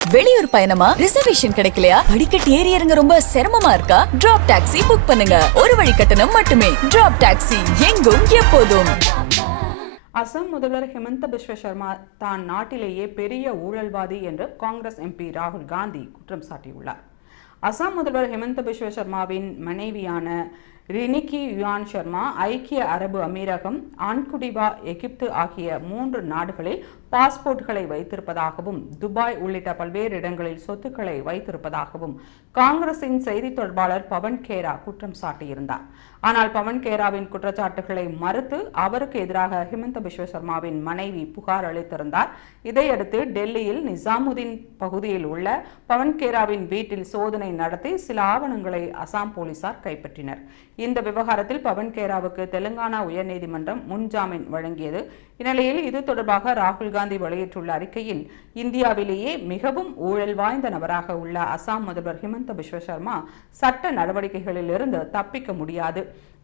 வெளியூர் பயணமா ரிசர்வேஷன் கிடைக்கலையா? படிக்கட்டு ஏறி இறங்க ரொம்ப சிரமமா இருக்கா? டிராப் டாக்ஸி புக் பண்ணுங்க. ஒரு வழி கட்டணம் மட்டுமே. டிராப் டாக்ஸி எங்கும் எப்போதும். அசாம் முதல்வர் ஹிமந்த பிஸ்வ சர்மா தான் நாட்டிலேயே பெரிய ஊழல்வாதி என்று காங்கிரஸ் எம்பி ராகுல் காந்தி குற்றம் சாட்டியுள்ளார். அசாம் முதல்வர் ஹிமந்த பிஸ்வ சர்மாவின் மனைவியான ரினிகி யுவான் சர்மா ஐக்கிய அரபு அமீரகம், ஆன்குடிவா, எகிப்து ஆகிய 3 நாடுகளில் பாஸ்போர்ட்களை வைத்திருப்பதாகவும் துபாய் உள்ளிட்ட பல்வேறு இடங்களில் சொத்துக்களை வைத்திருப்பதாகவும் காங்கிரசின் செய்தி தொடர்பாளர் பவன் கேரா குற்றம் சாட்டியிருந்தார். ஆனால் பவன் கேராவின் குற்றச்சாட்டுகளை மறுத்து அவருக்கு எதிராக ஹிமந்த பிஸ்வ சர்மாவின் மனைவி புகார் அளித்திருந்தார். இதையடுத்து டெல்லியில் நிசாமுதீன் பகுதியில் உள்ள பவன் கேராவின் வீட்டில் சோதனை நடத்தி சில ஆவணங்களை அசாம் போலீசார் கைப்பற்றினர். இந்த விவகாரத்தில் பவன் கேராவுக்கு தெலுங்கானா உயர்நீதிமன்றம் முன்ஜாமீன் வழங்கியது. இந்நிலையில் இது தொடர்பாக ராகுல் காந்தி வெளியிட்டுள்ள அறிக்கையில், இந்தியாவிலேயே மிகவும் ஊழல் வாய்ந்த நபராக உள்ள அசாம் முதல்வர் ஹிமந்த பிஸ்வ சர்மா சட்ட நடவடிக்கைகளில் இருந்து தப்பிக்க முடியாது.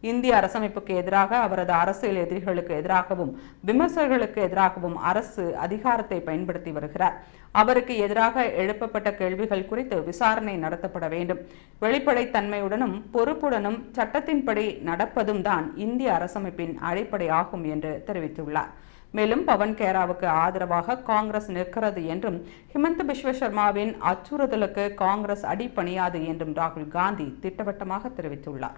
இந்திய அரசமைப்புக்கு எதிராக, அவரது அரசியல் எதிரிகளுக்கு எதிராகவும் விமர்சகர்களுக்கு எதிராகவும் அரசு அதிகாரத்தை பயன்படுத்தி வருகிறார். அவருக்கு எதிராக எழுப்பப்பட்ட கேள்விகள் குறித்து விசாரணை நடத்தப்பட வேண்டும். வெளிப்படைத்தன்மையுடனும் பொறுப்புடனும் சட்டத்தின்படி நடப்பதும் தான் இந்திய அரசமைப்பின் அடிப்படை ஆகும் என்று தெரிவித்துள்ளார். மேலும் பவன் கேராவுக்கு ஆதரவாக காங்கிரஸ் நிற்கிறது என்றும், ஹிமந்த பிஸ்வ சர்மாவின் அச்சுறுத்தலுக்கு காங்கிரஸ் அடிபணியாது என்றும் ராகுல் காந்தி திட்டவட்டமாக தெரிவித்துள்ளார்.